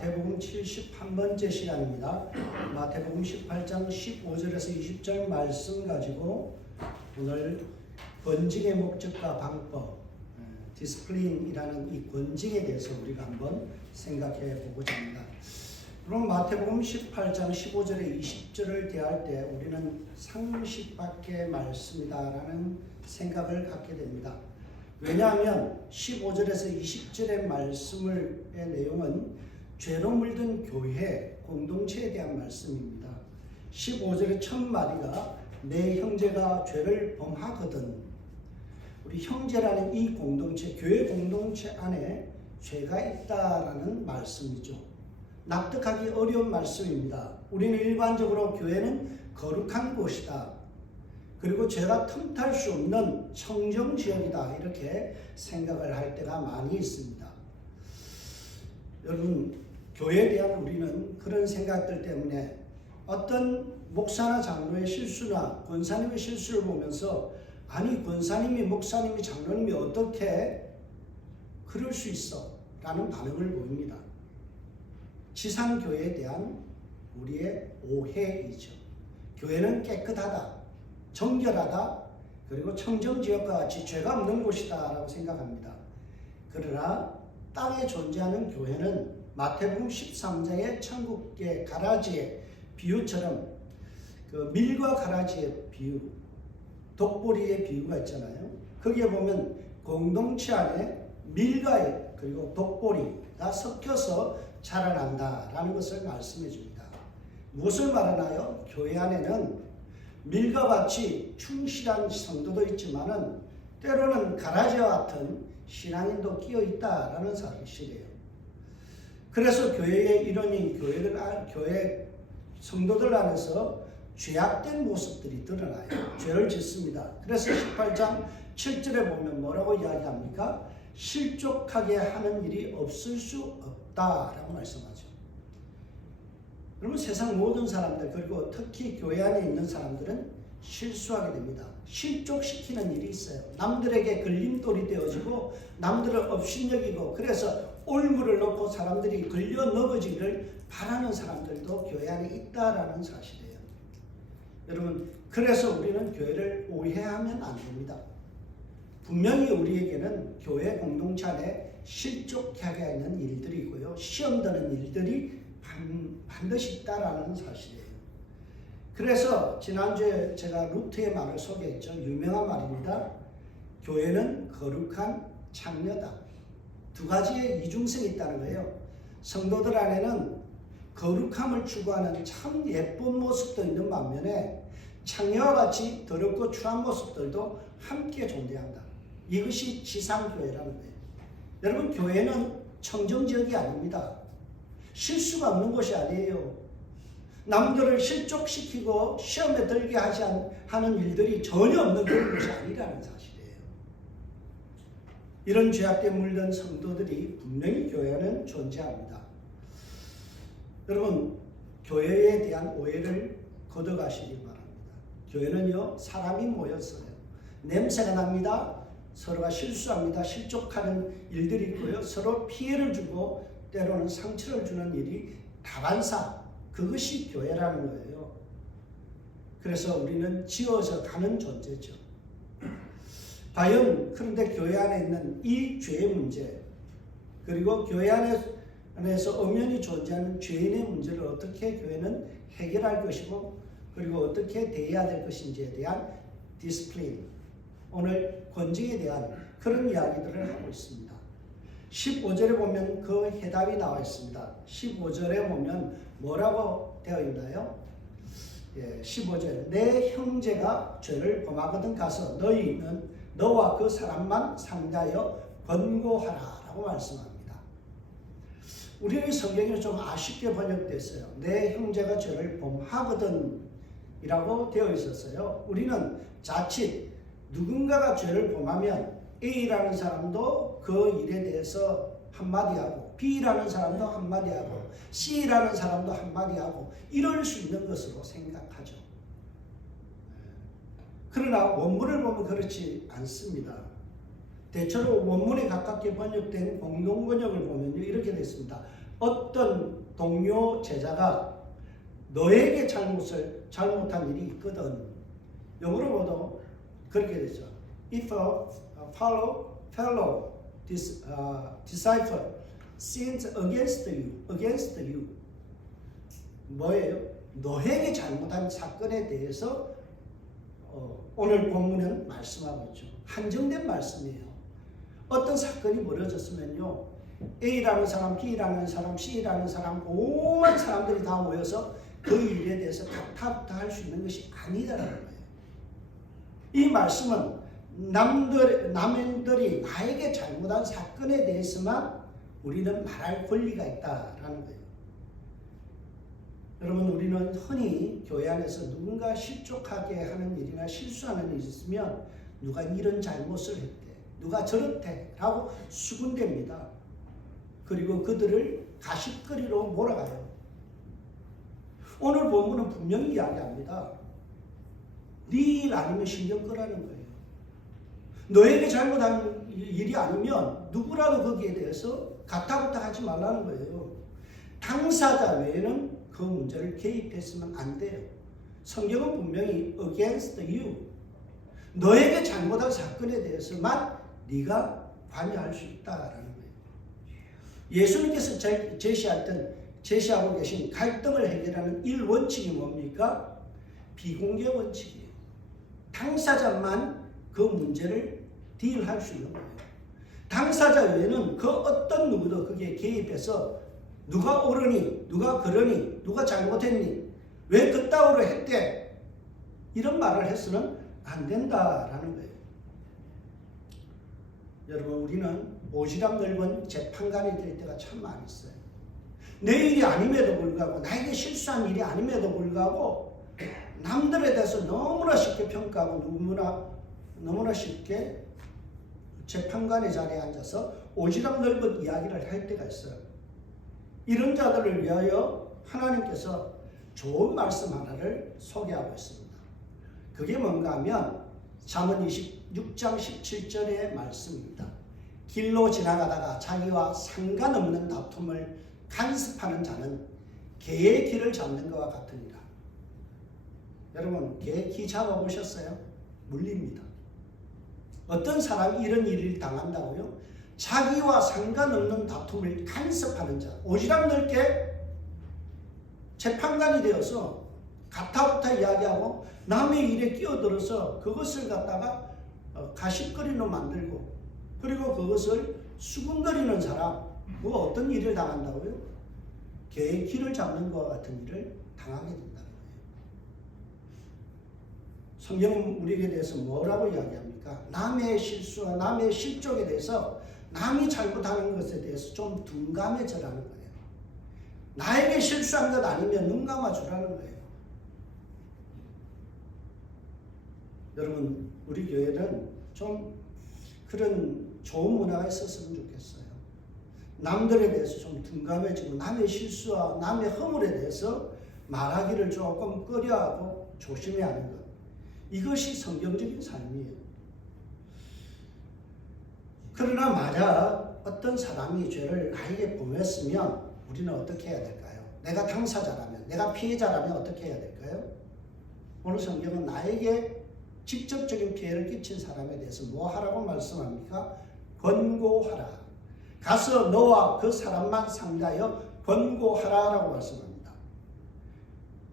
마태복음 71번째 시간입니다. 마태복음 18장 15절에서 20절 말씀 가지고 오늘 권징의 목적과 방법, 디스플린이라는 이 권징에 대해서 우리가 한번 생각해 보고자 합니다. 그럼 마태복음 18장 15절에 20절을 대할 때 우리는 상식밖의 말씀이다라는 생각을 갖게 됩니다. 왜냐하면 15절에서 20절의 말씀의 내용은 죄로 물든 교회 공동체에 대한 말씀입니다. 15절의 첫 마디가 내 형제가 죄를 범하거든. 우리 형제라는 이 공동체, 교회 공동체 안에 죄가 있다라는 말씀이죠. 납득하기 어려운 말씀입니다. 우리는 일반적으로 교회는 거룩한 곳이다. 그리고 죄가 틈탈 수 없는 청정지역이다. 이렇게 생각을 할 때가 많이 있습니다. 여러분, 교회에 대한 우리는 그런 생각들 때문에 어떤 목사나 장로의 실수나 권사님의 실수를 보면서 아니 권사님이 목사님이 장로님이 어떻게 그럴 수 있어? 라는 반응을 보입니다. 지상교회에 대한 우리의 오해이죠. 교회는 깨끗하다. 정결하다. 그리고 청정지역과 같이 죄가 없는 곳이다 라고 생각합니다. 그러나 땅에 존재하는 교회는 마태복음 13장의 천국의 가라지의 비유처럼 그 밀과 가라지의 비유, 독보리의 비유가 있잖아요. 거기에 보면 공동체 안에 밀과 그리고 독보리가 섞여서 자라난다라는 것을 말씀해 줍니다. 무엇을 말하나요? 교회 안에는 밀과 같이 충실한 성도도 있지만은 때로는 가라지와 같은 신앙인도 끼어 있다라는 사실이에요. 그래서 교회의 일원인 교회 성도들 안에서 죄악된 모습들이 드러나요. 죄를 짓습니다. 그래서 18장 7절에 보면 뭐라고 이야기합니까? 실족하게 하는 일이 없을 수 없다라고 말씀하죠. 여러분, 세상 모든 사람들, 그리고 특히 교회 안에 있는 사람들은 실수하게 됩니다. 실족시키는 일이 있어요. 남들에게 걸림돌이 되어지고 남들을 업신여기고 그래서 올무를 놓고 사람들이 걸려 넘어지기를 바라는 사람들도 교회 안에 있다라는 사실이에요. 여러분, 그래서 우리는 교회를 오해하면 안 됩니다. 분명히 우리에게는 교회 공동체 안에 실족하게 하는 일들이 있고요. 시험 드는 일들이 반드시 있다라는 사실이에요. 그래서 지난주에 제가 루트의 말을 소개했죠. 유명한 말입니다. 교회는 거룩한 창녀다. 두 가지의 이중성이 있다는 거예요. 성도들 안에는 거룩함을 추구하는 참 예쁜 모습도 있는 반면에 창녀와 같이 더럽고 추한 모습들도 함께 존재한다. 이것이 지상교회라는 거예요. 여러분, 교회는 청정지역이 아닙니다. 실수가 없는 것이 아니에요. 남들을 실족시키고 시험에 들게 하는 일들이 전혀 없는 그런 것이 아니라는 사실이에요. 이런 죄악에 물든 성도들이 분명히 교회 안에는 존재합니다. 여러분, 교회에 대한 오해를 걷어가시기 바랍니다. 교회는요, 사람이 모였어요. 냄새가 납니다. 서로가 실수합니다. 실족하는 일들이 있고요. 서로 피해를 주고 때로는 상처를 주는 일이 다반사, 그것이 교회라는 거예요. 그래서 우리는 지어져 가는 존재죠. 과연 그런데 교회 안에 있는 이 죄의 문제, 그리고 교회 안에서 엄연히 존재하는 죄인의 문제를 어떻게 교회는 해결할 것이고 그리고 어떻게 대해야 될 것인지에 대한 디스플린, 오늘 권징에 대한 그런 이야기들을 하고 있습니다. 15절에 보면 그 해답이 나와 있습니다. 15절에 보면 뭐라고 되어 있나요? 15절, 내 형제가 죄를 범하거든 가서 너희는 너와 그 사람만 상대하여 권고하라 라고 말씀합니다. 우리의 성경이 좀 아쉽게 번역됐어요. 내 형제가 죄를 범하거든 이라고 되어 있었어요. 우리는 자칫 누군가가 죄를 범하면 A라는 사람도 그 일에 대해서 한마디 하고 B라는 사람도 한마디 하고 C라는 사람도 한마디 하고 이럴 수 있는 것으로 생각하죠. 그러나 원문을 보면 그렇지 않습니다. 대체로 원문에 가깝게 번역된 공동번역을 보면 이렇게 됐습니다. 어떤 동료 제자가 너에게 잘못한 일이 있거든. 영어로도 그렇게 되죠. If a fellow disciple sins against you. 뭐예요? 너에게 잘못한 사건에 대해서 오늘 본문은 말씀하고 있죠. 한정된 말씀이에요. 어떤 사건이 벌어졌으면요, A라는 사람, B라는 사람, C라는 사람, 오만 사람들이 다 모여서 그 일에 대해서 가타부타 할 수 있는 것이 아니다라는 거예요. 이 말씀은 남들이 나에게 잘못한 사건에 대해서만 우리는 말할 권리가 있다라는 거예요. 여러분, 우리는 흔히 교회 안에서 누군가 실족하게 하는 일이나 실수하는 일이 있으면 누가 이런 잘못을 했대, 누가 저렇대 라고 수군댑니다. 그리고 그들을 가십거리로 몰아가요. 오늘 본문은 분명히 이야기합니다. 네 일 아니면 신경 끄라는 거예요. 너에게 잘못한 일이 아니면 누구라도 거기에 대해서 가타부타 하지 말라는 거예요. 당사자 외에는 그 문제를 개입했으면 안 돼요. 성경은 분명히 against you, 너에게 잘못한 사건에 대해서만 네가 관여할 수 있다라는 거예요. 예수님께서 제시하고 계신 갈등을 해결하는 1원칙이 뭡니까? 비공개 원칙이에요. 당사자만 그 문제를 딜할 수 있는 거예요. 당사자 외에는 그 어떤 누구도 거기에 개입해서 누가 옳으니, 누가 그러니, 누가 잘못했니, 왜 그따위로 했대, 이런 말을 해서는 안 된다라는 거예요. 여러분, 우리는 오지랖 넓은 재판관이 될 때가 참 많이 있어요. 내 일이 아님에도 불구하고, 나에게 실수한 일이 아님에도 불구하고 남들에 대해서 너무나 쉽게 평가하고 너무나 쉽게 재판관의 자리에 앉아서 오지랖 넓은 이야기를 할 때가 있어요. 이런 자들을 위하여 하나님께서 좋은 말씀 하나를 소개하고 있습니다. 그게 뭔가 하면 잠언 26장 17절의 말씀입니다. 길로 지나가다가 자기와 상관없는 다툼을 간섭하는 자는 개의 길을 잡는 것과 같으니라. 여러분, 개 기 잡아보셨어요? 물립니다. 어떤 사람이 이런 일을 당한다고요? 자기와 상관없는 다툼을 간섭하는 자, 오지랖 넓게 재판관이 되어서 가타부타 이야기하고 남의 일에 끼어들어서 그것을 갖다가 가십거리로 만들고, 그리고 그것을 수군거리는 사람, 뭐 어떤 일을 당한다고요? 개의 길을 잡는 것과 같은 일을 당하게 된다는 거예요. 성경은 우리에게 대해서 뭐라고 이야기합니까? 남의 실수와 남의 실족에 대해서, 남이 잘못하는 것에 대해서 좀 둔감해져라는 거예요. 나에게 실수한 것 아니면 눈 감아주라는 거예요. 여러분, 우리 교회는 좀 그런 좋은 문화가 있었으면 좋겠어요. 남들에 대해서 좀 둔감해지고 남의 실수와 남의 허물에 대해서 말하기를 조금 꺼려하고 조심해야 하는 것. 이것이 성경적인 삶이에요. 그러나 만약 어떤 사람이 죄를 나에게 범했으면 우리는 어떻게 해야 될까요? 내가 당사자라면, 내가 피해자라면 어떻게 해야 될까요? 오늘 성경은 나에게 직접적인 피해를 끼친 사람에 대해서 뭐 하라고 말씀합니까? 권고하라. 가서 너와 그 사람만 상대하여 권고하라라고 말씀합니다.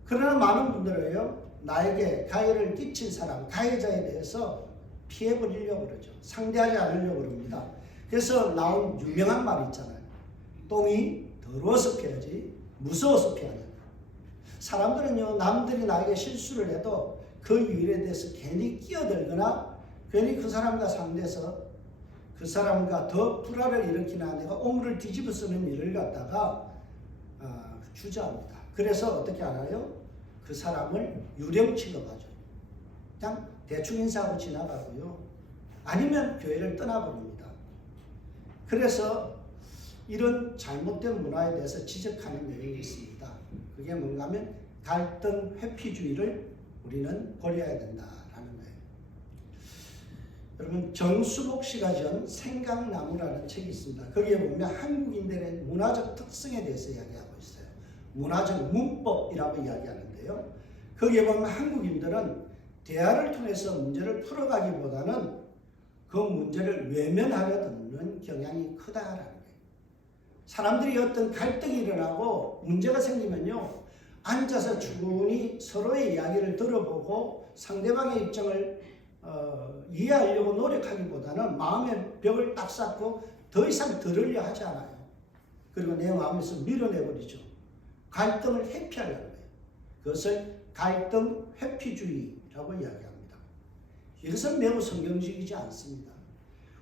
그러나 많은 분들은요, 나에게 가해를 끼친 사람, 가해자에 대해서 피해버리려고 그러죠. 상대하지 않으려고 그럽니다. 그래서 나온 유명한 말이 있잖아요. 똥이 더러워서 피하지 무서워서 피하냐. 사람들은요, 남들이 나에게 실수를 해도 그 일에 대해서 괜히 끼어들거나 괜히 그 사람과 상대해서 그 사람과 더 불화를 일으키나 내가 오물을 뒤집어 쓰는 일을 갖다가 주저합니다. 그래서 어떻게 하나요? 그 사람을 유령 취급하죠. 그냥 대충 인사하고 지나가고요. 아니면 교회를 떠나버립니다. 그래서 이런 잘못된 문화에 대해서 지적하는 내용이 있습니다. 그게 뭔가 하면 갈등 회피주의를 우리는 버려야 된다라는 거예요. 여러분 정수복 씨가 지은 생강나무라는 책이 있습니다. 거기에 보면 한국인들의 문화적 특성에 대해서 이야기하고 있어요. 문화적 문법이라고 이야기하는데요. 거기에 보면 한국인들은 대화를 통해서 문제를 풀어가기보다는 그 문제를 외면하려는 경향이 크다라는 거예요. 사람들이 어떤 갈등이 일어나고 문제가 생기면요, 앉아서 충분히 서로의 이야기를 들어보고 상대방의 입장을 이해하려고 노력하기보다는 마음의 벽을 딱 쌓고 더 이상 들으려 하지 않아요. 그리고 내 마음에서 밀어내버리죠. 갈등을 회피하려는 거예요. 그것을 갈등 회피주의라고 이야기합니다. 이것은 매우 성경적이지 않습니다.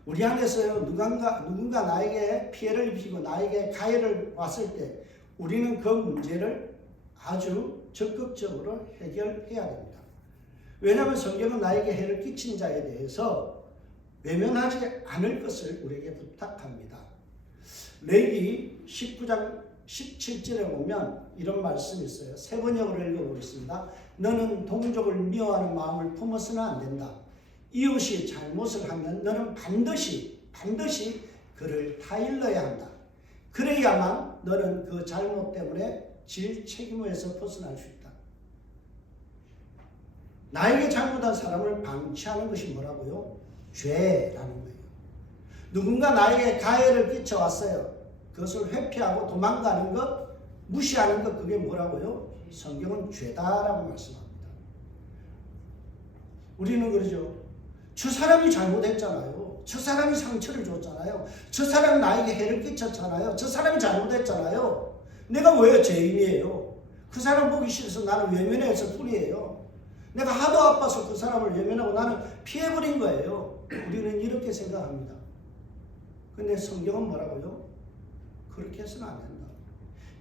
우리 안에서 누군가 나에게 피해를 입히고 나에게 가해를 왔을 때 우리는 그 문제를 아주 적극적으로 해결해야 됩니다. 왜냐하면 성경은 나에게 해를 끼친 자에 대해서 외면하지 않을 것을 우리에게 부탁합니다. 레위기 19장 17절에 보면 이런 말씀이 있어요. 세 번역으로 읽어보겠습니다. 너는 동족을 미워하는 마음을 품어서는 안 된다. 이웃이 잘못을 하면 너는 반드시 그를 타일러야 한다. 그래야만 너는 그 잘못 때문에 질 책임에서 벗어날 수 있다. 나에게 잘못한 사람을 방치하는 것이 뭐라고요? 죄라는 거예요. 누군가 나에게 가해를 끼쳐왔어요. 그것을 회피하고 도망가는 것, 무시하는 것, 그게 뭐라고요? 성경은 죄다라고 말씀합니다. 우리는 그러죠. 저 사람이 잘못했잖아요. 저 사람이 상처를 줬잖아요. 저 사람이 나에게 해를 끼쳤잖아요. 저 사람이 잘못했잖아요. 내가 왜 죄인이에요? 그 사람 보기 싫어서 나는 외면했을 뿐이에요. 내가 하도 아파서 그 사람을 외면하고 나는 피해버린 거예요. 우리는 이렇게 생각합니다. 근데 성경은 뭐라고요? 그렇게 해서는 안 된다.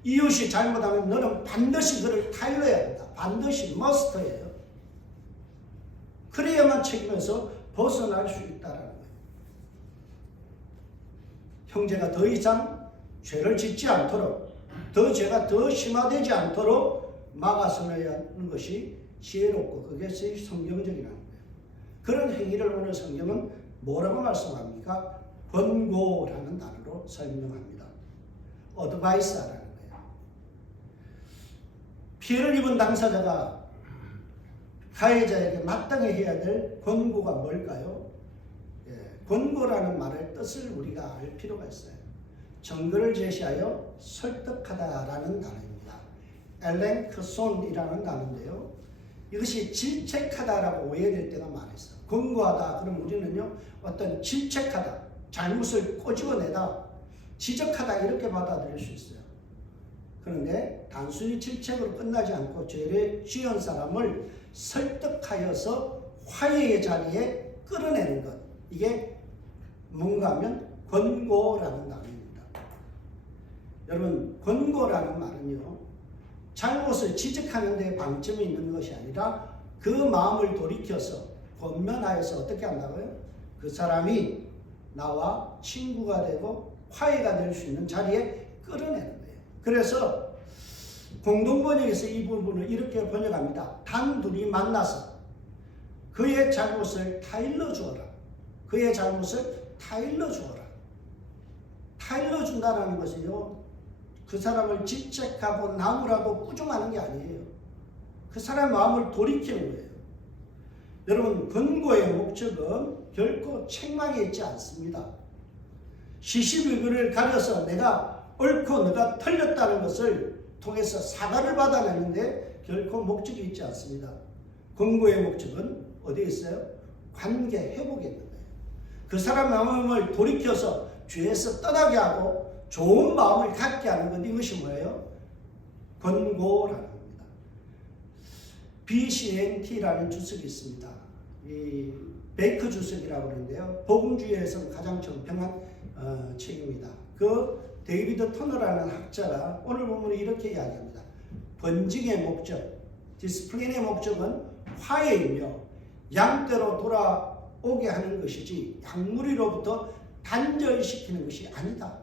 이웃이 잘못하면 너는 반드시 그를 타일러야 한다. 반드시 머스트예요. 그래야만 책임에서 벗어날 수 있다는 거예요. 형제가 더 이상 죄를 짓지 않도록, 죄가 더 심화되지 않도록 막아서야 하는 것이 지혜롭고 그것이 성경적이라는 거예요. 그런 행위를 오늘 성경은 뭐라고 말씀합니까? 권고라는 단어로 설명합니다. 어드바이스라는 거예요. 피해를 입은 당사자가 가해자에게 마땅히 해야 될 권고가 뭘까요? 권고라는 말의 뜻을 우리가 알 필요가 있어요. 증거를 제시하여 설득하다라는 단어입니다. 엘랭크손이라는 단어인데요. 이것이 질책하다라고 오해될 때가 많았어요. 권고하다 그럼 우리는요, 어떤 질책하다, 잘못을 꼬집어내다, 지적하다 이렇게 받아들일 수 있어요. 그런데 단순히 질책으로 끝나지 않고 죄를 지은 사람을 설득하여서 화해의 자리에 끌어내는 것, 이게 뭔가 하면 권고라는 단어입니다. 여러분, 권고라는 말은요, 잘못을 지적하는 데 방점이 있는 것이 아니라 그 마음을 돌이켜서 권면하여서 어떻게 한다고요? 그 사람이 나와 친구가 되고 화해가 될 수 있는 자리에 끌어내는 거예요. 그래서 공동번역에서 이 부분을 이렇게 번역합니다. 단둘이 만나서 그의 잘못을 타일러 주어라. 그의 잘못을 타일러 주어라. 타일러 준다는 것은요, 그 사람을 질책하고 나무라고 꾸중하는 게 아니에요. 그 사람의 마음을 돌이키는 거예요. 여러분, 권고의 목적은 결코 책망에 있지 않습니다. 시시비비를 가려서 내가 옳고 내가 틀렸다는 것을 통해서 사과를 받아내는데 결코 목적이 있지 않습니다. 권고의 목적은 어디에 있어요? 관계 회복에 있는 거예요. 그 사람 마음을 돌이켜서 죄에서 떠나게 하고 좋은 마음을 갖게 하는 것, 이것이 뭐예요? 권고라는 겁니다. BCNT라는 주석이 있습니다. 이 베이크 주석이라고 하는데요. 복음주의에서 가장 정평한 책입니다. 그 데이비드 터너라는 학자가 오늘 본문에 이렇게 이야기합니다. 번증의 목적, 디스플레인의 목적은 화해이며 양대로 돌아오게 하는 것이지 양무리로부터 단절시키는 것이 아니다.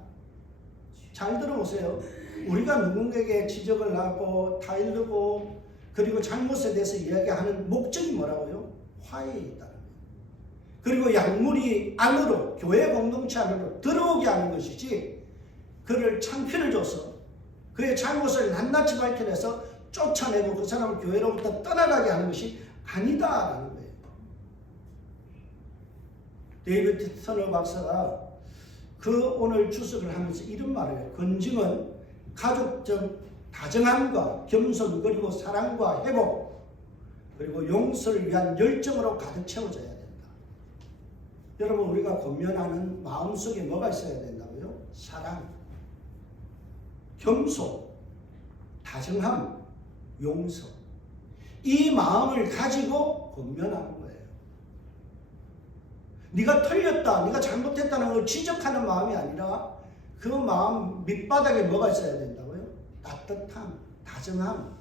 잘 들어보세요. 우리가 누군가에게 지적을 하고 타일르고 그리고 잘못에 대해서 이야기하는 목적이 뭐라고요? 화해에 있다는 거예요. 그리고 약물이 안으로, 교회 공동체 안으로 들어오게 하는 것이지, 그를 창피를 줘서 그의 잘못을 낱낱이 밝혀내서 쫓아내고 그 사람을 교회로부터 떠나가게 하는 것이 아니다라는 거예요. 데이비드 터너 박사가 그 오늘 주석을 하면서 이런 말을 해요. 건증은 가족적 다정함과 겸손, 그리고 사랑과 회복, 그리고 용서를 위한 열정으로 가득 채워져야 된다. 여러분, 우리가 권면하는 마음속에 뭐가 있어야 된다고요? 사랑, 겸손, 다정함, 용서. 이 마음을 가지고 권면하는 거예요. 네가 틀렸다, 네가 잘못했다는 걸 지적하는 마음이 아니라 그 마음 밑바닥에 뭐가 있어야 된다고요? 따뜻함, 다정함,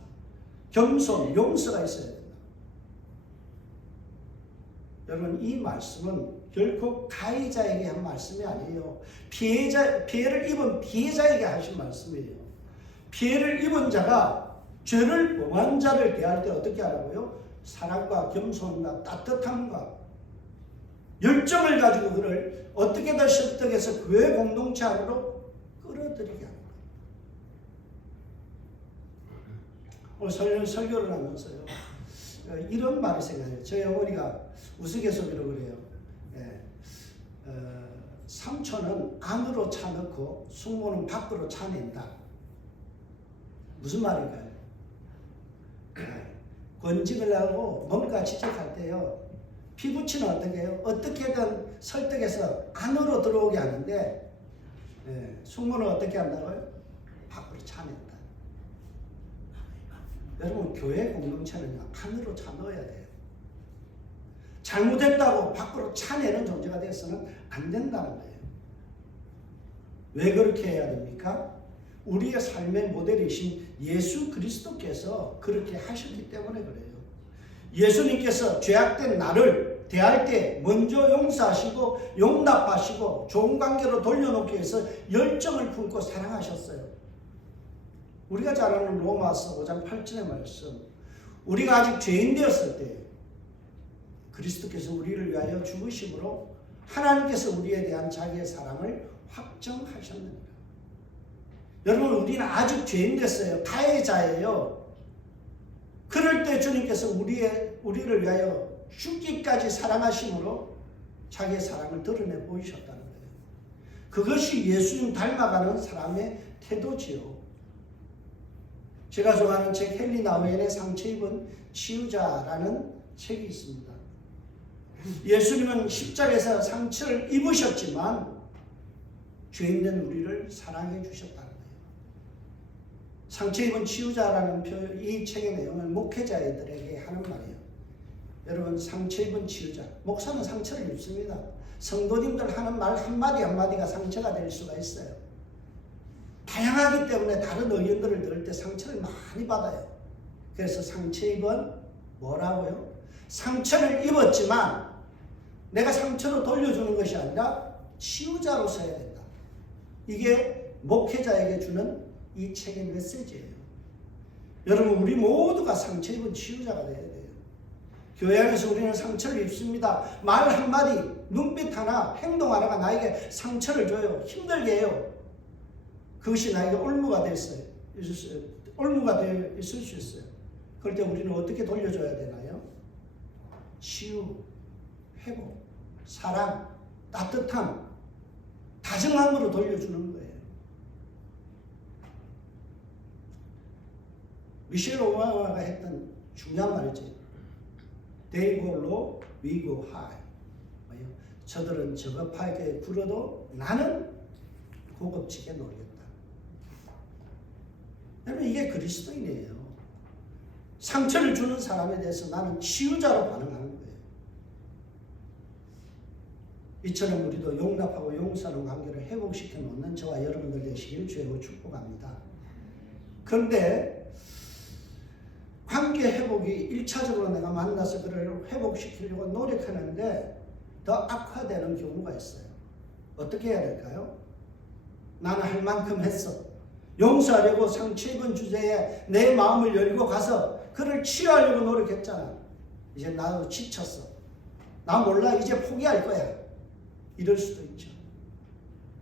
겸손, 용서가 있어야 된다. 여러분, 이 말씀은 결코 가해자에게 한 말씀이 아니에요. 피해를 입은 피해자에게 하신 말씀이에요. 피해를 입은 자가 죄를 범한 자를 대할 때 어떻게 하라고요? 사랑과 겸손과 따뜻함과 열정을 가지고 그를 어떻게든 설득해서 교회 공동체 안으로 끌어들이게 하는 거예요. 오늘 설교를 하면서요, 이런 말이 생각나요. 저희 어머니가 우스갯소리로 그래요. 삼촌은 안으로 차 넣고 숙모는 밖으로 차 낸다. 무슨 말인가요? 권직을 하고 뭔가 지적할 때요, 피부치는 어떻게 해요? 어떻게든 설득해서 안으로 들어오게 하는데, 숙모는 어떻게 한다고요? 밖으로 차낸다. 여러분, 교회 공동체는 안으로 차 넣어야 돼요. 잘못했다고 밖으로 차내는 존재가 되어서는 안 된다는 거예요. 왜 그렇게 해야 됩니까? 우리의 삶의 모델이신 예수 그리스도께서 그렇게 하셨기 때문에 그래요. 예수님께서 죄악된 나를 대할 때 먼저 용서하시고 용납하시고 좋은 관계로 돌려놓기 위해서 열정을 품고 사랑하셨어요. 우리가 잘 아는 로마서 5장 8절의 말씀, 우리가 아직 죄인 되었을 때 그리스도께서 우리를 위하여 죽으심으로 하나님께서 우리에 대한 자기의 사랑을 확정하셨느니라. 여러분, 우리는 아직 죄인 됐어요. 가해자예요. 그럴 때 주님께서 우리를 위하여 죽기까지 사랑하심으로 자기의 사랑을 드러내 보이셨다는 거예요. 그것이 예수님 닮아가는 사람의 태도지요. 제가 좋아하는 책 헨리 나우엔의 상처 입은 치유자라는 책이 있습니다. 예수님은 십자가에서 상처를 입으셨지만 죄인된 우리를 사랑해 주셨다는 거예요. 상처 입은 치유자라는 이 책의 내용은 목회자들에게 하는 말이에요. 여러분, 상처 입은 치유자, 목사는 상처를 입습니다. 성도님들 하는 말 한마디 한마디가 상처가 될 수가 있어요. 다양하기 때문에 다른 의견들을 들을 때 상처를 많이 받아요. 그래서 상처 입은 뭐라고요? 상처를 입었지만 내가 상처로 돌려주는 것이 아니라 치유자로 서야 된다. 이게 목회자에게 주는 이 책의 메시지예요. 여러분, 우리 모두가 상처 입은 치유자가 되어야 돼요. 교회 안에서 우리는 상처를 입습니다. 말 한마디, 눈빛 하나, 행동 하나가 나에게 상처를 줘요. 힘들게 해요. 그것이 나에게 올무가 되어 있을 수 있어요. 그럴 때 우리는 어떻게 돌려줘야 되나요? 치유, 회복, 사랑, 따뜻함, 다정함으로 돌려주는 거예요. 미셸 오바마가 했던 중요한 말이죠. They go low, we go high. 저들은 저급하게 굴어도 나는 고급지게 놀겠다. 여러분, 이게 그리스도인이에요. 상처를 주는 사람에 대해서 나는 치유자로 반응하는 거예요. 이처럼 우리도 용납하고 용서하는 관계를 회복시켜 놓는 저와 여러분들 되시길 주의 축복합니다. 그런데 관계 회복이 1차적으로 내가 만나서 그를 회복시키려고 노력하는데 더 악화되는 경우가 있어요. 어떻게 해야 될까요? 나는 할 만큼 했어. 용서하려고 상처 입은 주제에 내 마음을 열고 가서 그를 치유하려고 노력했잖아. 이제 나도 지쳤어. 나 몰라 이제 포기할 거야. 이럴 수도 있죠.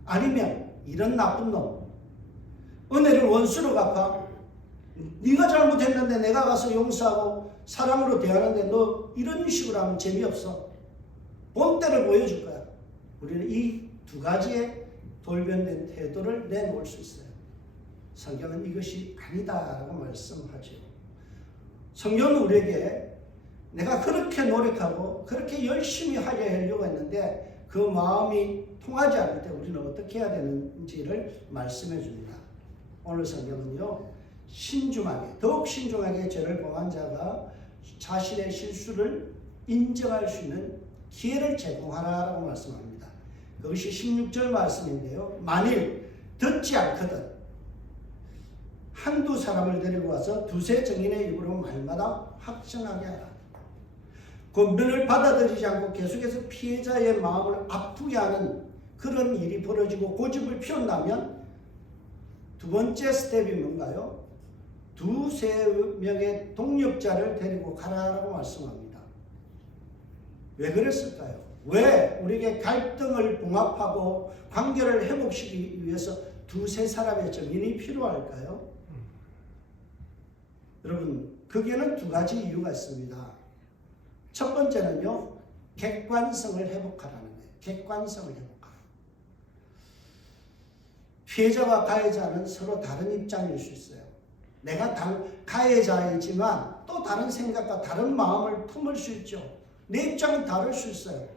아니면 이런 나쁜 놈, 은혜를 원수로 갚아. 네가 잘못했는데 내가 가서 용서하고 사랑으로 대하는데 너 이런 식으로 하면 재미없어. 본때를 보여줄 거야. 우리는 이 두 가지의 돌변된 태도를 내놓을 수 있어요. 성경은 이것이 아니다라고 말씀하죠. 성경은 우리에게 내가 그렇게 노력하고 그렇게 열심히 하려고 했는데 그 마음이 통하지 않을 때 우리는 어떻게 해야 되는지를 말씀해 줍니다. 오늘 성경은요, 신중하게, 더욱 신중하게 죄를 범한 자가 자신의 실수를 인정할 수 있는 기회를 제공하라고 말씀합니다. 그것이 16절 말씀인데요. 만일 듣지 않거든 한두 사람을 데리고 와서 두세 증인의 입으로 말마다 확증하게 하라. 권면을 받아들이지 않고 계속해서 피해자의 마음을 아프게 하는 그런 일이 벌어지고 고집을 피운다면 두 번째 스텝이 뭔가요? 두세 명의 동력자를 데리고 가라라고 말씀합니다. 왜 그랬을까요? 왜 우리에게 갈등을 봉합하고 관계를 회복시키기 위해서 두세 사람의 증인이 필요할까요? 여러분, 거기에는 두 가지 이유가 있습니다. 첫 번째는요, 객관성을 회복하라는 거예요. 객관성을 회복하라. 피해자와 가해자는 서로 다른 입장일 수 있어요. 내가 가해자이지만 또 다른 생각과 다른 마음을 품을 수 있죠. 내 입장은 다를 수 있어요.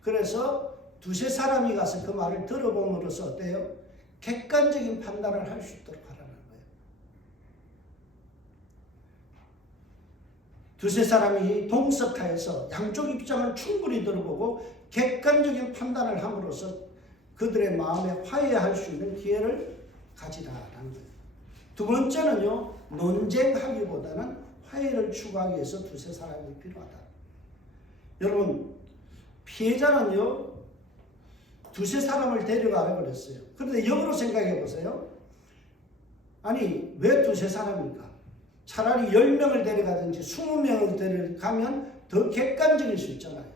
그래서 두세 사람이 가서 그 말을 들어봄으로써 어때요? 객관적인 판단을 할 수 있도록 하라는 거예요. 두세 사람이 동석하여서 양쪽 입장을 충분히 들어보고 객관적인 판단을 함으로써 그들의 마음에 화해할 수 있는 기회를 가지라라는 거예요. 두 번째는요, 논쟁하기보다는 화해를 추구하기 위해서 두세 사람이 필요하다. 여러분, 피해자는요, 두세 사람을 데려가라고 그랬어요. 그런데 역으로 생각해 보세요. 아니, 왜 두세 사람입니까? 차라리 10명을 데려가든지 20명을 데려가면 더 객관적일 수 있잖아요.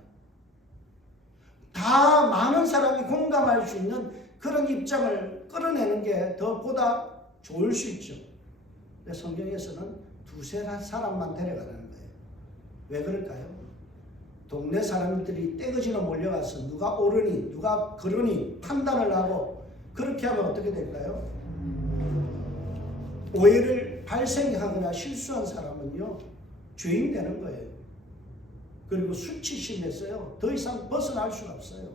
다 많은 사람이 공감할 수 있는 그런 입장을 끌어내는 게 더 보다 좋을 수 있죠. 근데 성경에서는 두세 사람만 데려가라는 거예요. 왜 그럴까요? 동네 사람들이 떼거지로 몰려가서 누가 옳으니 누가 그르니 판단을 하고 그렇게 하면 어떻게 될까요? 오해를 발생하거나 실수한 사람은요, 죄인 되는 거예요. 그리고 수치심에서요, 더 이상 벗어날 수가 없어요.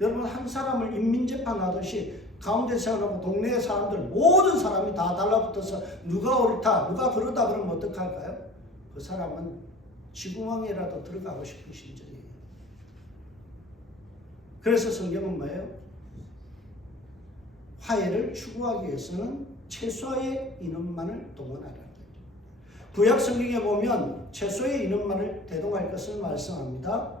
여러분, 한 사람을 인민재판하듯이 가운데 세워놓고 동네의 사람들 모든 사람이 다 달라붙어서 누가 옳다 누가 그러다 그러면 어떡할까요? 그 사람은 지구멍에라도 들어가고 싶은 심정이에요. 그래서 성경은 뭐예요? 화해를 추구하기 위해서는 최소의 인원만을 동원하라. 구약 성경에 보면 최소의 인원만을 대동할 것을 말씀합니다.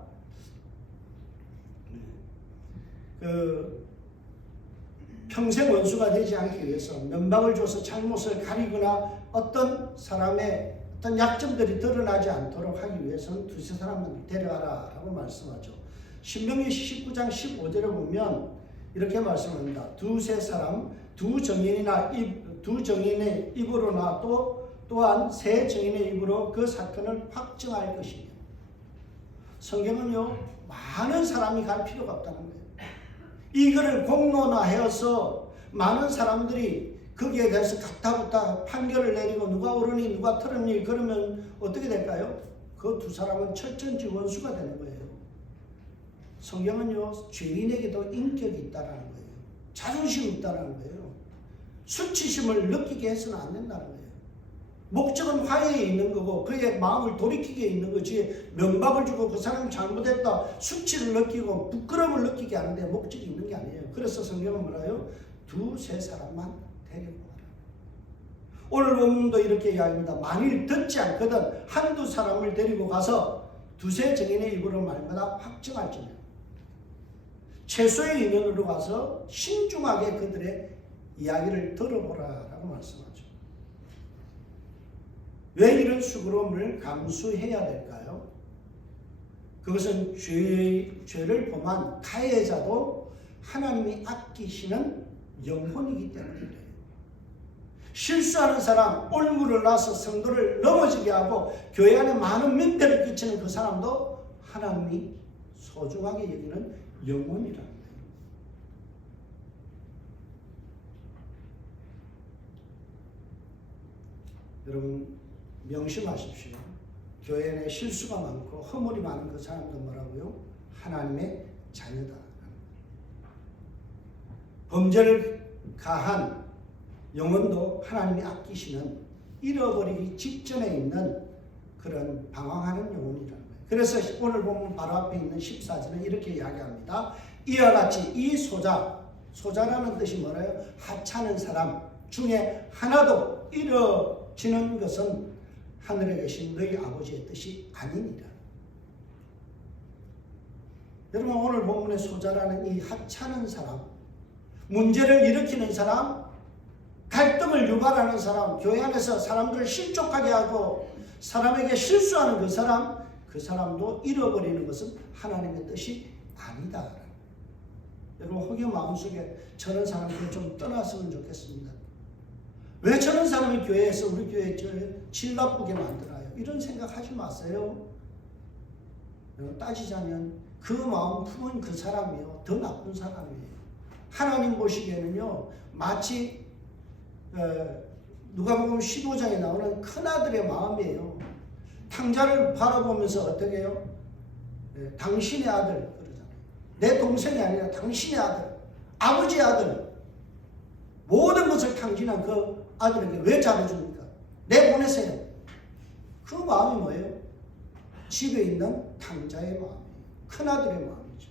평생 원수가 되지 않기 위해서 면박을 줘서 잘못을 가리거나 어떤 사람의 어떤 약점들이 드러나지 않도록 하기 위해서는 두세 사람만 데려가라 라고 말씀하죠. 신명기 19장 15절에 보면 이렇게 말씀합니다. 두세 사람, 두 정인의 입으로나 또한 세 정인의 입으로 그 사건을 확증할 것이며, 성경은요, 많은 사람이 갈 필요가 없다는 거예요. 이거를 공론화해서 많은 사람들이 거기에 대해서 가타부타 판결을 내리고 누가 옳으니 누가 틀으니 그러면 어떻게 될까요? 그 두 사람은 철천지 원수가 되는 거예요. 성경은요, 죄인에게도 인격이 있다는 거예요. 자존심이 있다는 거예요. 수치심을 느끼게 해서는 안 된다는 거예요. 목적은 화해에 있는 거고 그의 마음을 돌이키게 있는 거지, 면박을 주고 그 사람이 잘못했다 수치를 느끼고 부끄러움을 느끼게 하는데 목적이 있는 게 아니에요. 그래서 성경은 뭐라요? 두세 사람만 데리고 가라. 오늘 본문도 이렇게 이야기합니다. 만일 듣지 않거든 한두 사람을 데리고 가서 두세 증인의 입으로 말마다 확증할지면 최소의 인원으로 가서 신중하게 그들의 이야기를 들어보라라고 말씀하죠. 왜 이런 수고로움을 감수해야 될까요? 그것은 죄를 범한 가해자도 하나님이 아끼시는 영혼이기 때문에 그래요. 실수하는 사람, 올무를 놔서 성도를 넘어지게 하고 교회 안에 많은 민폐를 끼치는 그 사람도 하나님이 소중하게 여기는 영혼이라는 거예요. 여러분 명심하십시오. 교회 내 실수가 많고 허물이 많은 그 사람도 뭐라고요? 하나님의 자녀다. 범죄를 가한 영혼도 하나님이 아끼시는 잃어버리기 직전에 있는 그런 방황하는 영혼이라는 거예요. 그래서 오늘 보면 바로 앞에 있는 14절은 이렇게 이야기합니다. 이와 같이 이 소자라는 뜻이 뭐래요? 하찮은 사람 중에 하나도 잃어지는 것은 하늘에 계신 너희 아버지의 뜻이 아니니라. 여러분 오늘 본문의 소자라는 이 하찮은 사람, 문제를 일으키는 사람, 갈등을 유발하는 사람, 교회 안에서 사람들을 실족하게 하고 사람에게 실수하는 그 사람도 잃어버리는 것은 하나님의 뜻이 아니다. 여러분 혹여 마음속에 저런 사람들 좀 떠났으면 좋겠습니다. 왜 저런 사람이 교회에서 우리 교회 질 나쁘게 만들어요? 이런 생각하지 마세요. 따지자면 그 마음 품은 그 사람이요 더 나쁜 사람이에요. 하나님 보시기에는요 마치 누가복음 15장에 나오는 큰아들의 마음이에요. 탕자를 바라보면서 어떻게 해요? 당신의 아들 그러잖아요. 내 동생이 아니라 당신의 아들, 아버지의 아들, 모든 것을 탕진한 그 아들에게 왜 잘해줍니까? 내보내세요. 그 마음이 뭐예요? 집에 있는 탕자의 마음이에요. 큰아들의 마음이죠.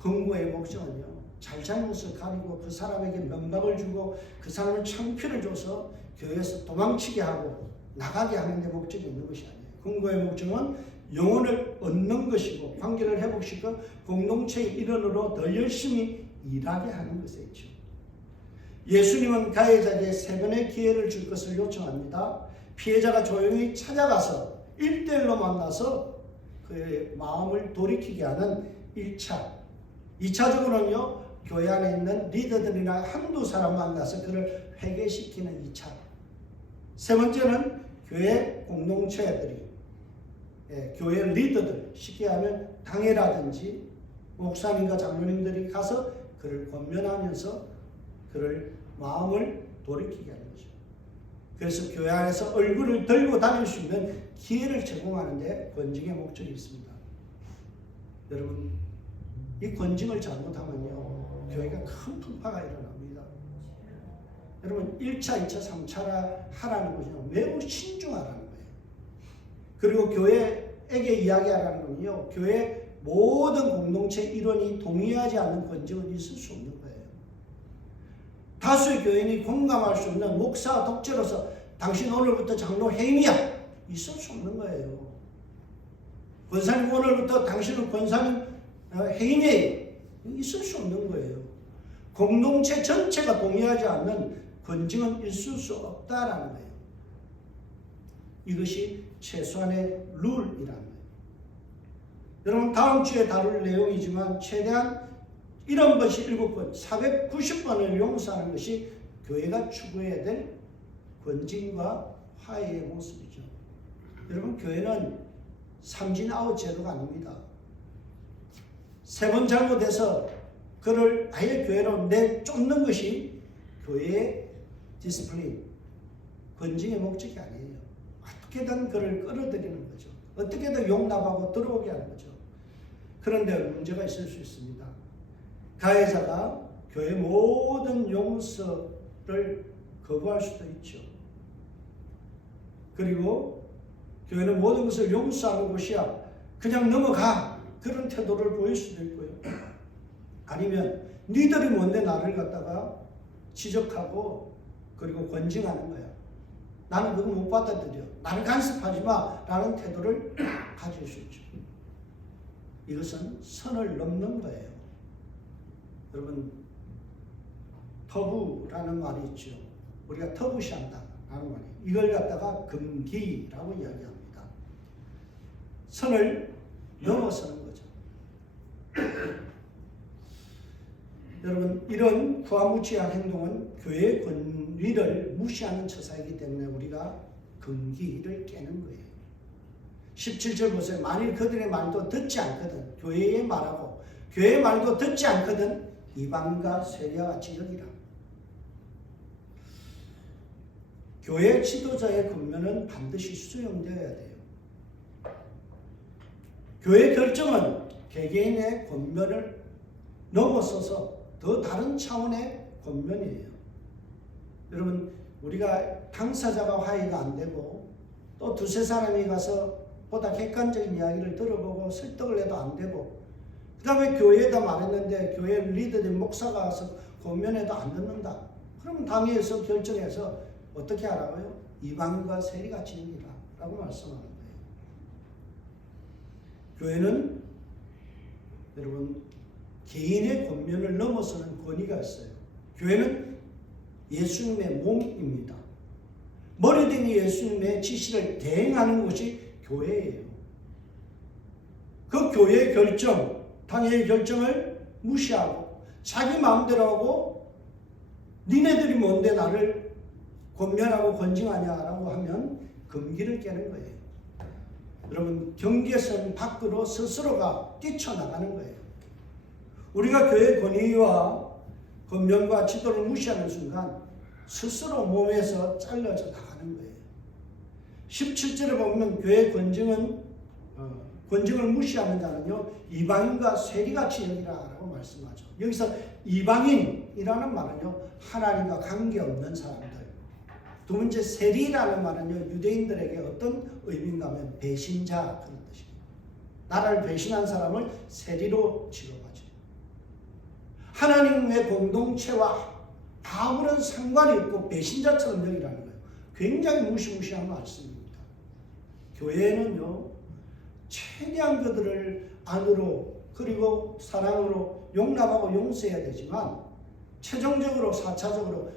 긍고의 목적은요 잘잘못을 가리고 그 사람에게 면박을 주고 그 사람을 창피를 줘서 교회에서 도망치게 하고 나가게 하는 데 목적이 있는 것이 아니에요. 긍고의 목적은 영혼을 얻는 것이고 관계를 회복시켜 공동체의 일원으로 더 열심히 일하게 하는 것에 있죠. 예수님은 가해자에게 3번의 기회를 줄 것을 요청합니다. 피해자가 조용히 찾아가서 1대1로 만나서 그의 마음을 돌이키게 하는 1차. 2차적으로는요. 교회 안에 있는 리더들이나 한두 사람 만나서 그를 회개시키는 2차. 세 번째는 교회 공동체들이 교회 리더들, 쉽게 하면 당회라든지 목사님과 장로님들이 가서 그를 권면하면서 그를 마음을 돌이키게 하는 거죠. 그래서 교회 안에서 얼굴을 들고 다닐 수 있는 기회를 제공하는 데 권징의 목적이 있습니다. 여러분 이 권징을 잘못하면요 교회가 큰 풍파가 일어납니다. 여러분 1차, 2차, 3차라 하라는 것은 매우 신중하라는 거예요. 그리고 교회에게 이야기하라는 건요 교회 모든 공동체 일원이 동의하지 않는 권징은 있을 수 없는 거예요. 다수의 교인이 공감할 수 없는 목사 독재로서 당신 오늘부터 장로 해임이야 있을 수 없는 거예요. 권사님 오늘부터 당신은 권사님 해임이에요 있을 수 없는 거예요. 공동체 전체가 동의하지 않는 권징은 있을 수 없다라는 거예요. 이것이 최소한의 룰이라는 거예요. 여러분 다음 주에 다룰 내용이지만 최대한 이런 것이 7번, 490번을 용서하는 것이 교회가 추구해야 될 권징과 화해의 모습이죠. 여러분 교회는 삼진 아웃 제도가 아닙니다. 3번 잘못해서 그를 아예 교회로 내쫓는 것이 교회의 디스플린, 권징의 목적이 아니에요. 어떻게든 그를 끌어들이는 거죠. 어떻게든 용납하고 들어오게 하는 거죠. 그런데 문제가 있을 수 있습니다. 가해자가 교회 모든 용서를 거부할 수도 있죠. 그리고 교회는 모든 것을 용서하는 곳이야. 그냥 넘어가. 그런 태도를 보일 수도 있고요. 아니면 니들이 뭔데 나를 갖다가 지적하고 그리고 권징하는 거야. 나는 그거 못 받아들여. 나를 간섭하지 마. 라는 태도를 가질 수 있죠. 이것은 선을 넘는 거예요. 여러분 터부라는 말이 있죠. 우리가 터부시한다 라는 말이에요. 이걸 갖다가 금기라고 이야기합니다. 선을 넘어서는 거죠. 여러분, 이런 후화무치한 행동은 교회의 권위를 무시하는 처사이기 때문에 우리가 금기를 깨는 거예요. 17절 보세요. 만일 그들의 말도 듣지 않거든 교회의 말하고 교회의 말도 듣지 않거든 이방과 세리와 같이 여기라. 교회 지도자의 권면은 반드시 수용되어야 돼요. 교회 결정은 개개인의 권면을 넘어서서 더 다른 차원의 권면이에요. 여러분, 우리가 당사자가 화해가 안 되고 또 두세 사람이 가서 보다 객관적인 이야기를 들어보고 설득을 해도 안 되고 그 다음에 교회에다 말했는데 교회 리더들 목사가 와서 권면해도 안 듣는다. 그러면 당회에서 결정해서 어떻게 하라고요? 이방인과 세리같이 여기라 라고 말씀하는 거예요. 교회는 여러분 개인의 권면을 넘어서는 권위가 있어요. 교회는 예수님의 몸입니다. 머리된 예수님의 지시를 대행하는 것이 교회예요. 그 교회의 결정, 당회의 결정을 무시하고 자기 마음대로 하고 니네들이 뭔데 나를 권면하고 권징하냐라고 하면 금기를 깨는 거예요. 여러분, 경계선 밖으로 스스로가 뛰쳐나가는 거예요. 우리가 교회 권위와 권면과 지도를 무시하는 순간 스스로 몸에서 잘려져 나가는 거예요. 17절에 보면 교회 권징을 무시하는 자는요 이방인과 세리같이 여기라 라고 말씀하죠. 여기서 이방인이라는 말은요 하나님과 관계없는 사람들. 두 번째 세리라는 말은요 유대인들에게 어떤 의미인가 하면 배신자 그런 뜻입니다. 나라를 배신한 사람을 세리로 취급하죠. 하나님의 공동체와 아무런 상관이 없고 배신자처럼 여기라는 거예요. 굉장히 무시무시한 말씀입니다. 교회는요 최대한 그들을 안으로 그리고 사랑으로 용납하고 용서해야 되지만 최종적으로 4차적으로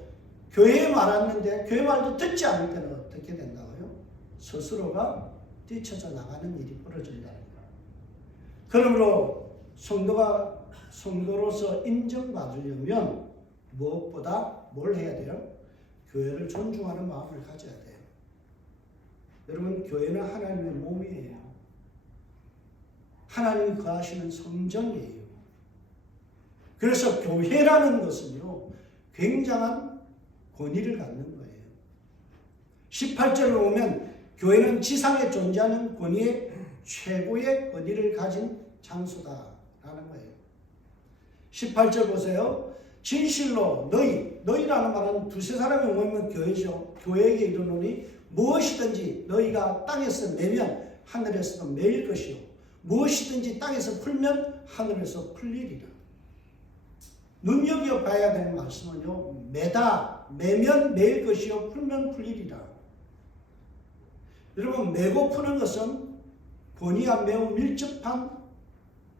교회에 말았는데 교회 말도 듣지 않을 때는 어떻게 된다고요? 스스로가 뒤쳐져 나가는 일이 벌어진다는 거예요. 그러므로 성도로서 인정받으려면 무엇보다 뭘 해야 돼요? 교회를 존중하는 마음을 가져야 돼요. 여러분, 교회는 하나님의 몸이에요. 하나님이 거하시는 성전이에요. 그래서 교회라는 것은요 굉장한 권위를 갖는 거예요. 18절을 보면 교회는 지상에 존재하는 권위의 최고의 권위를 가진 장소다라는 거예요. 18절 보세요. 진실로 너희라는 말은 두세 사람이 모이면 교회죠. 교회에게 이르노니 무엇이든지 너희가 땅에서 내면 하늘에서도 매일 것이요 무엇이든지 땅에서 풀면 하늘에서 풀리리라. 눈여겨봐야 되는 말씀은요 매면 매일 것이요 풀면 풀리리라. 여러분, 매고 푸는 것은 권위와 매우 밀접한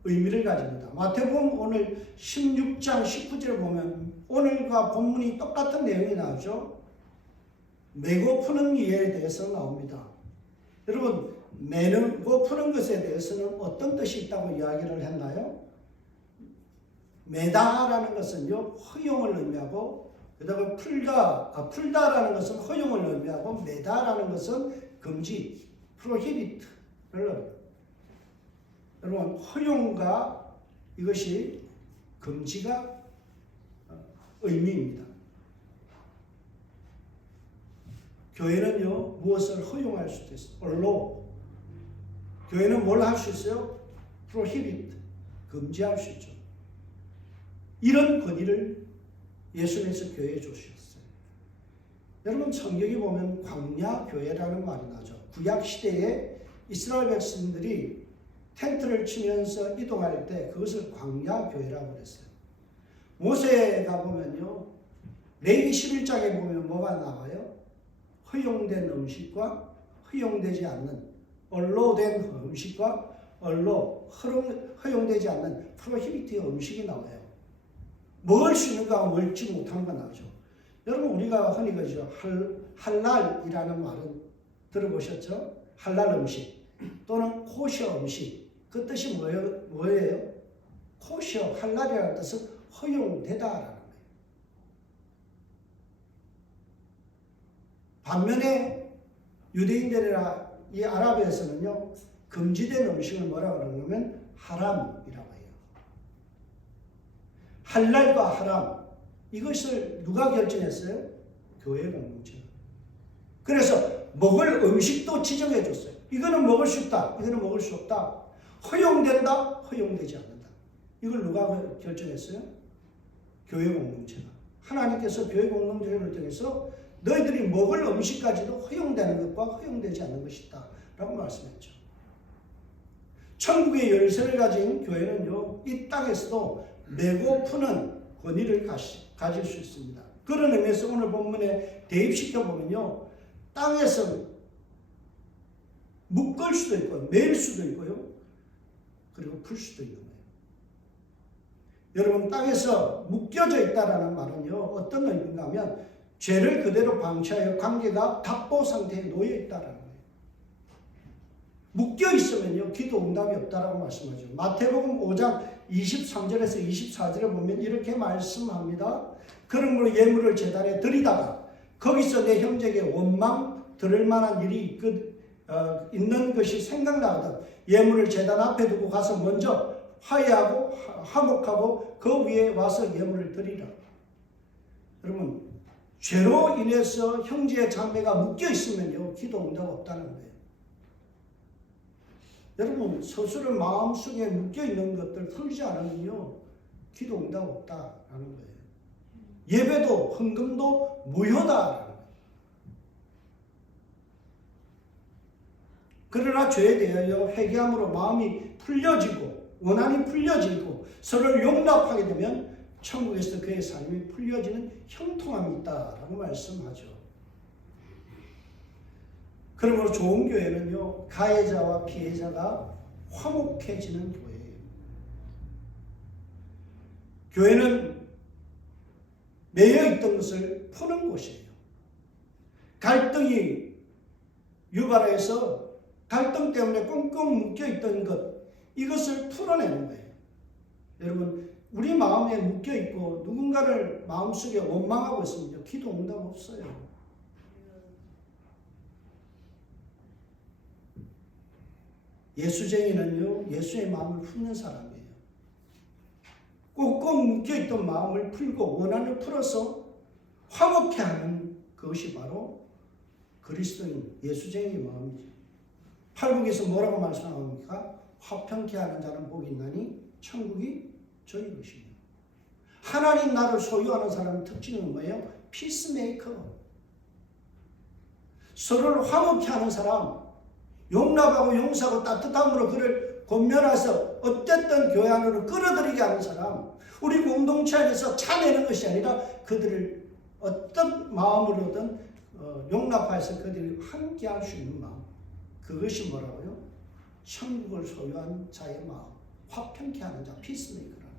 의미를 가집니다. 마태복음 오늘 16장 19절에 보면 오늘과 본문이 똑같은 내용이 나오죠. 매고 푸는 일에 대해서 나옵니다. 여러분, 매고 푸는 것에 대해서는 어떤 뜻이 있다고 이야기를 했나요? 매다라는 것은요 허용을 의미하고 그 다음에 풀다라는 것은 허용을 의미하고 매다라는 것은 금지, prohibit를 여러분 허용과 이것이 금지가 의미입니다. 교회는요 무엇을 허용할 수도 있어요. allow. 교회는 뭘 할 수 있어요? prohibit. 금지할 수 있죠. 이런 권위를 예수님께서 교회에 주셨어요. 여러분, 성경에 보면 광야교회라는 말이 나죠. 구약시대에 이스라엘 백성들이 텐트를 치면서 이동할 때 그것을 광야교회라고 그랬어요. 모세가 보면요 레위기 11장에 보면 뭐가 나와요? 허용된 음식과 허용되지 않는 언로된 음식과 허용되지 않는 프로히비티의 음식이 나와요. 먹을 수 있는가 먹지 못하는 거 나오죠. 여러분, 우리가 흔히 그러죠. 할랄이라는 말은 들어보셨죠? 할랄 음식. 또는 코셔 음식. 그 뜻이 뭐예요? 코셔, 할랄이라는 뜻은 허용되다라는 거예요. 반면에 유대인들이나 이 아랍에서는요, 금지된 음식을 뭐라고 그러냐면 하람이라고 해요. 할랄과 하람, 이것을 누가 결정했어요? 교회 공동체. 그래서 먹을 음식도 지정해 줬어요. 이거는 먹을 수 있다, 이거는 먹을 수 없다. 허용된다, 허용되지 않는다. 이걸 누가 결정했어요? 교회 공동체가. 하나님께서 교회 공동체를 통해서 너희들이 먹을 음식까지도 허용되는 것과 허용되지 않는 것이다 라고 말씀했죠. 천국의 열쇠를 가진 교회는요, 이 땅에서도 내고 푸는 권위를 가질 수 있습니다. 그런 의미에서 오늘 본문에 대입시켜 보면요, 땅에서 묶을 수도 있고 매일 수도 있고요, 그리고 풀 수도 있는 거예요. 여러분, 땅에서 묶여져 있다라는 말은요, 어떤 의미인가 하면 죄를 그대로 방치하여 관계가 답보 상태에 놓여 있다라는 거예요. 묶여 있으면요, 기도 응답이 없다라고 말씀하죠. 마태복음 5장 23절에서 24절에 보면 이렇게 말씀합니다. 그러므로 예물을 제단에 드리다가 거기서 내 형제에게 원망 들을 만한 일이 있는 것이 생각나거든 예물을 제단 앞에 두고 가서 먼저 화해하고 화목하고 그 위에 와서 예물을 드리라. 여러분, 죄로 인해서 형제 자매가 묶여 있으면요, 기도 응답 없다는 거예요. 여러분, 스스로 마음속에 묶여 있는 것들 풀지 않으면요, 기도 응답 없다라는 거예요. 예배도 헌금도 무효다라는 거예요. 그러나 죄에 대하여 회개함으로 마음이 풀려지고 원한이 풀려지고 서로를 용납하게 되면 천국에서 그의 삶이 풀려지는 형통함이 있다라고 말씀하죠. 그러므로 좋은 교회는요, 가해자와 피해자가 화목해지는 교회예요. 교회는 매여 있던 것을 푸는 곳이에요. 갈등이 유발해서 갈등 때문에 꽁꽁 묶여 있던 것, 이것을 풀어내는 거예요. 여러분, 우리 마음에 묶여 있고 누군가를 마음속에 원망하고 있으면 기도 응답 없어요. 예수쟁이는요, 예수의 마음을 푸는 사람이에요. 꽁꽁 묶여있던 마음을 풀고 원한을 풀어서 화목해 하는 그것이 바로 그리스도인 예수쟁이의 마음이죠. 팔복에서 뭐라고 말씀합니까? 화평케 하는 자는 복이 있나니 천국이 저희 것입니다. 하나님 나라를 소유하는 사람의 특징은 뭐예요? 피스메이커. 서로를 화목케 하는 사람, 용납하고 용서하고 따뜻함으로 그를 권면해서 어쨌든 교회 안으로 끌어들이게 하는 사람, 우리 공동체 안에서 차내는 것이 아니라 그들을 어떤 마음으로든 용납해서 그들이 함께 할 수 있는 마음, 그것이 뭐라고요? 천국을 소유한 자의 마음, 화평케 하는 자, 피스메이커라는.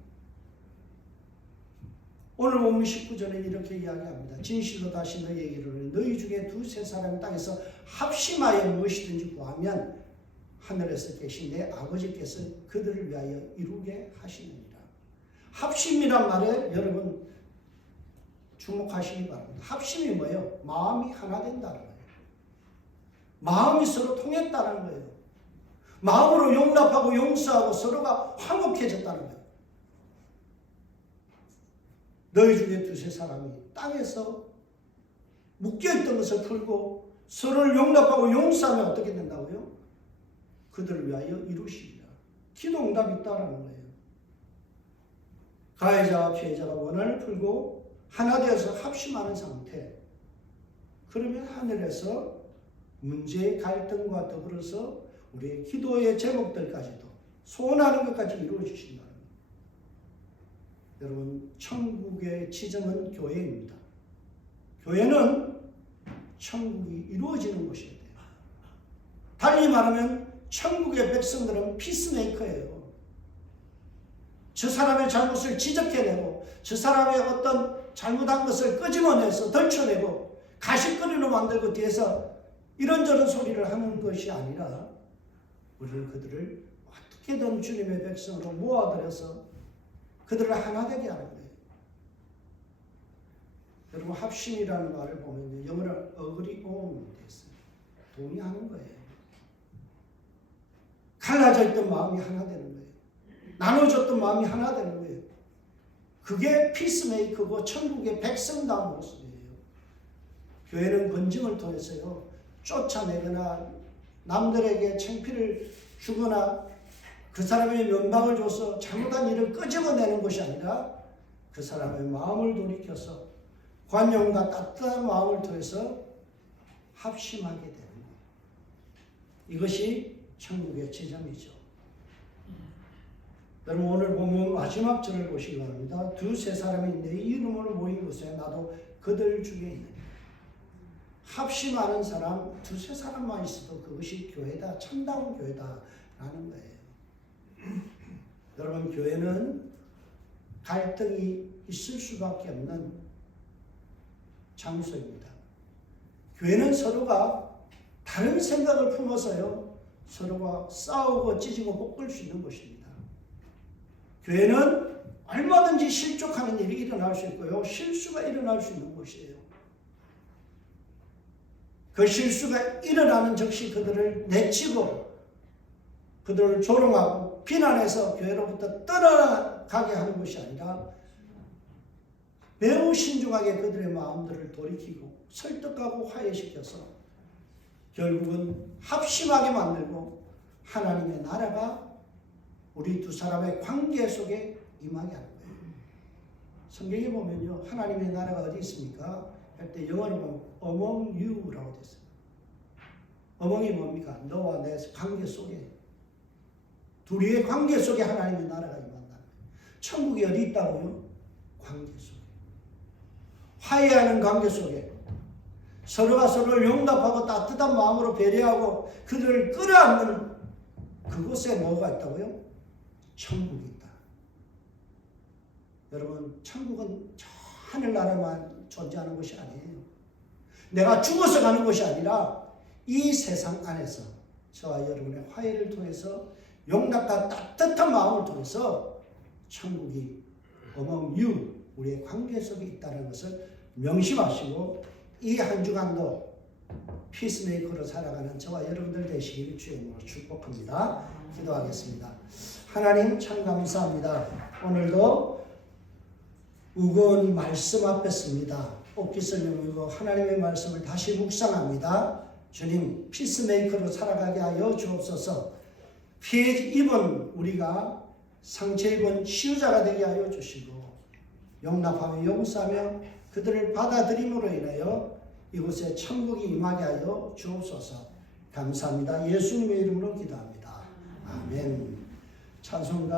오늘 본문 19절에 이렇게 이야기합니다. 진실로 다시 너희에게 이르노니 너희 중에 두세 사람이 땅에서 합심하여 무엇이든지 구하면 하늘에서 계신 내 아버지께서 그들을 위하여 이루게 하시느니라. 합심이란 말에 여러분 주목하시기 바랍니다. 합심이 뭐예요? 마음이 하나 된다는 거예요. 마음이 서로 통했다는 거예요. 마음으로 용납하고 용서하고 서로가 화목해졌다는 거예요. 너희 중에 두세 사람이 땅에서 묶여있던 것을 풀고 서로를 용납하고 용서하면 어떻게 된다고요? 그들을 위하여 이루시리라. 기도 응답이 있다라는 거예요. 가해자와 피해자가 원한을 풀고 하나 되어서 합심하는 상태. 그러면 하늘에서 문제의 갈등과 더불어서 우리의 기도의 제목들까지도 소원하는 것까지 이루어 주신다. 여러분, 천국의 지점은 교회입니다. 교회는 천국이 이루어지는 곳이어야 돼요. 달리 말하면 천국의 백성들은 피스메이커예요. 저 사람의 잘못을 지적해내고 저 사람의 어떤 잘못한 것을 끄집어내서 덜쳐내고 가십거리로 만들고 뒤에서 이런저런 소리를 하는 것이 아니라 우리는 그들을 어떻게든 주님의 백성으로 모아들여서 그들을 하나 되게 하는 거예요. 여러분, 합심이라는 말을 보면 영어로 agree on 됐어요. 동의하는 거예요. 갈라져 있던 마음이 하나 되는 거예요. 나눠졌던 마음이 하나 되는 거예요. 그게 피스메이커고 천국의 백성다운 모습이에요. 교회는 권징을 통해서요, 쫓아내거나 남들에게 창피를 주거나 그 사람의 명방을 줘서 잘못한 일을 끄집어내는 것이 아니라 그 사람의 마음을 돌이켜서 관용과 따뜻한 마음을 통해서 합심하게 되는 거예요. 이것이 천국의 지점이죠. 여러분, 오늘 본문 마지막 절을 보시기 바랍니다. 두세 사람이 내 이름으로 모인 곳에 나도 그들 중에 있느니라. 합심하는 사람 두세 사람만 있어도 그것이 교회다, 참다운 교회다라는 거예요. 여러분, 교회는 갈등이 있을 수밖에 없는 장소입니다. 교회는 서로가 다른 생각을 품어서요, 서로가 싸우고 찢고 볶을 수 있는 곳입니다. 교회는 얼마든지 실족하는 일이 일어날 수 있고요, 실수가 일어날 수 있는 곳이에요. 그 실수가 일어나는 즉시 그들을 내치고 그들을 조롱하고 비난해서 교회로부터 떠나가게 하는 것이 아니라 매우 신중하게 그들의 마음들을 돌이키고 설득하고 화해시켜서 결국은 합심하게 만들고 하나님의 나라가 우리 두 사람의 관계 속에 임하게 하는 거예요. 성경에 보면요, 하나님의 나라가 어디 있습니까? 할 때 영어로 보면 among you라고 됐어요. among이 뭡니까? 너와 내 관계 속에, 둘이의 관계 속에 하나님의 나라가 임한다는 거예요. 천국이 어디 있다고요? 관계 속에. 화해하는 관계 속에 서로가 서로를 용납하고 따뜻한 마음으로 배려하고 그들을 끌어안는 그곳에 뭐가 있다고요? 천국이 있다. 여러분, 천국은 저 하늘나라만 존재하는 것이 아니에요. 내가 죽어서 가는 것이 아니라 이 세상 안에서 저와 여러분의 화해를 통해서 용납과 따뜻한 마음을 통해서 천국이 among you, 우리의 관계 속에 있다는 것을 명심하시고 이 한 주간도 피스메이커로 살아가는 저와 여러분들 되시기를 주의 이름으로 축복합니다. 기도하겠습니다. 하나님, 참 감사합니다. 오늘도 무거운 말씀 앞에 섭니다. 옷깃을 여물고 하나님의 말씀을 다시 묵상합니다. 주님, 피스메이커로 살아가게 하여 주옵소서. 피해 입은 우리가 상처 입은 치유자가 되게 하여 주시고 용납하며 용서하며 그들을 받아들임으로 인하여 이곳에 천국이 임하게 하여 주옵소서. 감사합니다. 예수님의 이름으로 기도합니다. 아멘. 찬송가